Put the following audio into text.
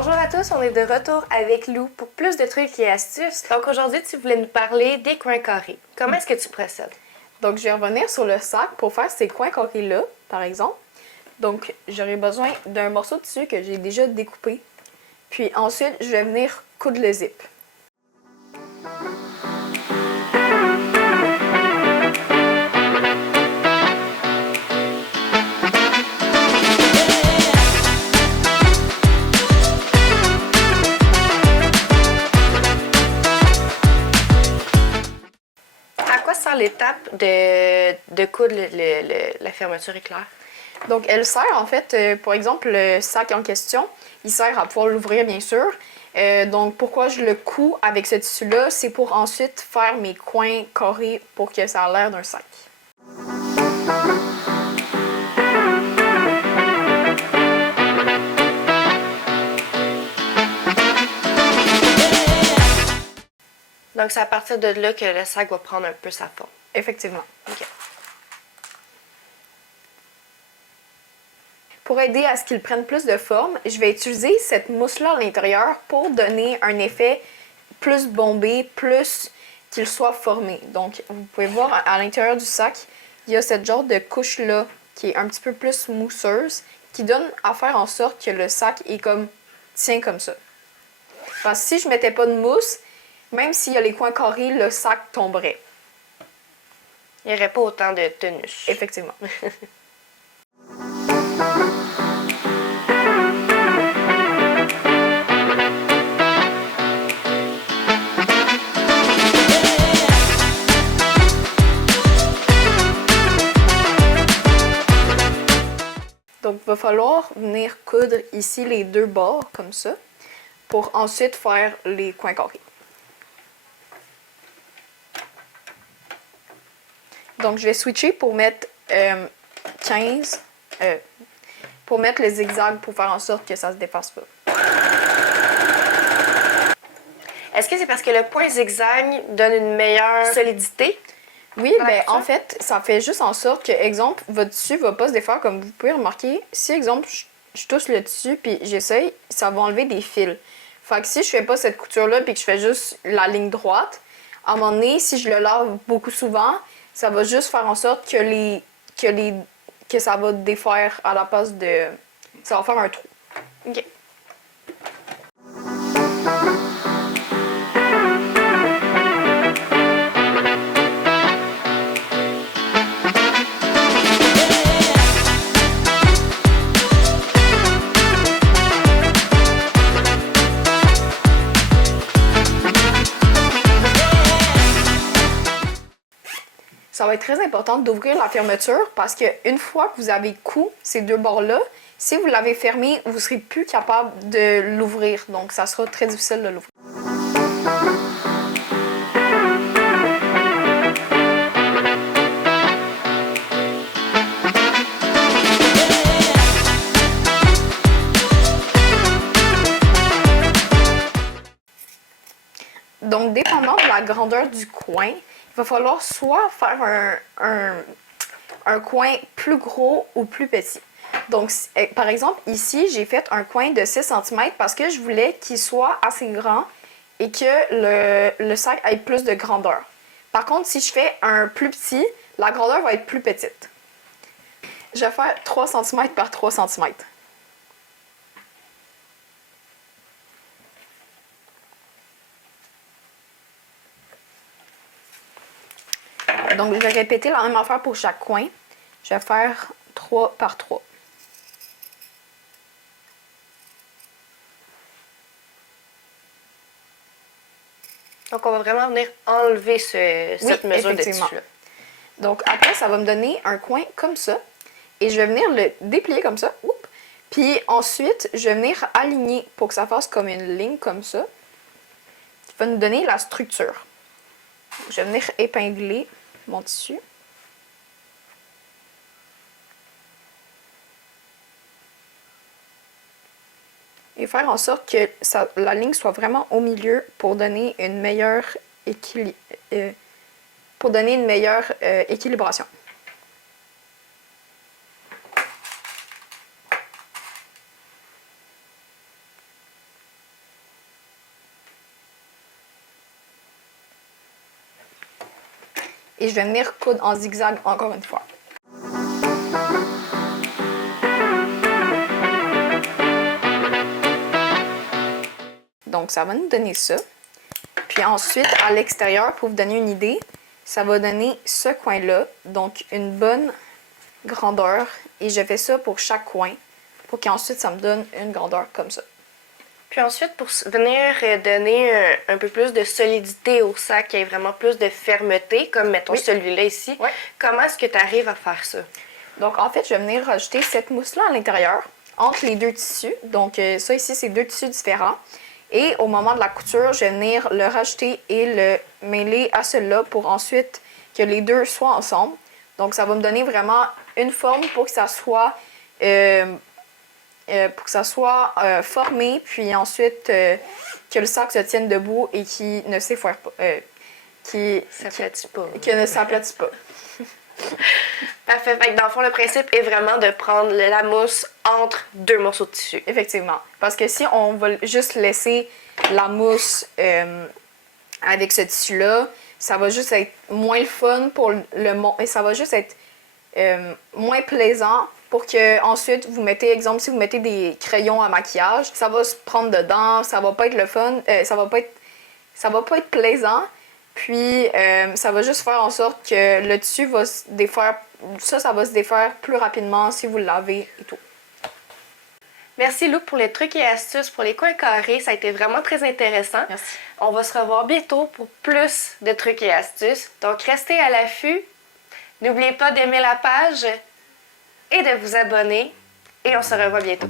Bonjour à tous, on est de retour avec Lou pour plus de trucs et astuces. Donc aujourd'hui, tu voulais nous parler des coins carrés. Comment est-ce que tu procèdes? Donc, je vais revenir sur le sac pour faire ces coins carrés-là, par exemple. Donc, j'aurai besoin d'un morceau de tissu que j'ai déjà découpé. Puis ensuite, je vais venir coudre le zip. À quoi sert l'étape de coudre la fermeture éclair? Donc, elle sert en fait, pour exemple, le sac en question, il sert à pouvoir l'ouvrir, bien sûr. Donc, pourquoi je le couds avec ce tissu-là, c'est pour ensuite faire mes coins carrés pour que ça ait l'air d'un sac. Donc c'est à partir de là que le sac va prendre un peu sa forme. Effectivement. OK. Pour aider à ce qu'il prenne plus de forme, je vais utiliser cette mousse-là à l'intérieur pour donner un effet plus bombé, plus qu'il soit formé. Donc, vous pouvez voir à l'intérieur du sac, il y a cette genre de couche-là qui est un petit peu plus mousseuse, qui donne à faire en sorte que le sac est tient comme ça. Parce que si je mettais pas de mousse, même s'il y a les coins carrés, le sac tomberait. Il n'y aurait pas autant de tenue. Effectivement. Donc, il va falloir venir coudre ici les deux bords, comme ça, pour ensuite faire les coins carrés. Donc, je vais switcher pour mettre 15, pour mettre le zigzag pour faire en sorte que ça se dépasse pas. Est-ce que c'est parce que le point zigzag donne une meilleure solidité? Oui, ben en fait, ça fait juste en sorte que, exemple, votre tissu va pas se défaire comme vous pouvez remarquer. Si, exemple, je touche le tissu puis j'essaye, ça va enlever des fils. Fait que si je fais pas cette couture-là puis que je fais juste la ligne droite, à un moment donné, si je le lave beaucoup souvent, ça va juste faire en sorte que ça va défaire à la place de... Ça va faire un trou. OK. Ça va être très important d'ouvrir la fermeture parce qu'une fois que vous avez coud ces deux bords-là, si vous l'avez fermé, vous ne serez plus capable de l'ouvrir. Donc, ça sera très difficile de l'ouvrir. Donc, dépendant de la grandeur du coin, il va falloir soit faire un coin plus gros ou plus petit. Donc, par exemple, ici, j'ai fait un coin de 6 cm parce que je voulais qu'il soit assez grand et que le sac ait plus de grandeur. Par contre, si je fais un plus petit, la grandeur va être plus petite. Je vais faire 3 cm par 3 cm. Donc, je vais répéter la même affaire pour chaque coin. Je vais faire 3 par 3. Donc, on va vraiment venir enlever cette mesure de tissu-là. Donc, après, ça va me donner un coin comme ça. Et je vais venir le déplier comme ça. Oups. Puis ensuite, je vais venir aligner pour que ça fasse comme une ligne comme ça. Qui va nous donner la structure. Je vais venir épingler mon tissu. Et faire en sorte que la ligne soit vraiment au milieu pour donner une meilleure équilibration. et je vais venir coudre en zigzag encore une fois. Donc, ça va nous donner ça. Puis ensuite, à l'extérieur, pour vous donner une idée, ça va donner ce coin-là. Donc, une bonne grandeur. Et je fais ça pour chaque coin pour qu'ensuite, ça me donne une grandeur comme ça. Puis ensuite, pour venir donner un peu plus de solidité au sac, qu'il y ait vraiment plus de fermeté, comme mettons celui-là ici, comment est-ce que tu arrives à faire ça? Donc, en fait, je vais venir rajouter cette mousse-là à l'intérieur, entre les deux tissus. Donc, ça ici, c'est deux tissus différents. Et au moment de la couture, je vais venir le rajouter et le mêler à celui-là pour ensuite que les deux soient ensemble. Donc, ça va me donner vraiment une forme pour que ça soit, formé, puis ensuite que le sac se tienne debout et qui ne s'effoire pas. Qui ne s'aplatit pas. Parfait. Fait que dans le fond, le principe est vraiment de prendre la mousse entre deux morceaux de tissu. Effectivement. Parce que si on va juste laisser la mousse avec ce tissu-là, ça va juste être moins le fun pour le monde. Et ça va juste être moins plaisant pour que ensuite vous mettez, exemple, si vous mettez des crayons à maquillage, ça va se prendre dedans, ça va pas être le fun, ça va pas être plaisant. Puis, ça va juste faire en sorte que le tissu va se défaire. Ça va se défaire plus rapidement si vous le lavez et tout. Merci Lou pour les trucs et astuces pour les coins carrés. Ça a été vraiment très intéressant. Merci. On va se revoir bientôt pour plus de trucs et astuces. Donc, restez à l'affût. N'oubliez pas d'aimer la page et de vous abonner. Et on se revoit bientôt.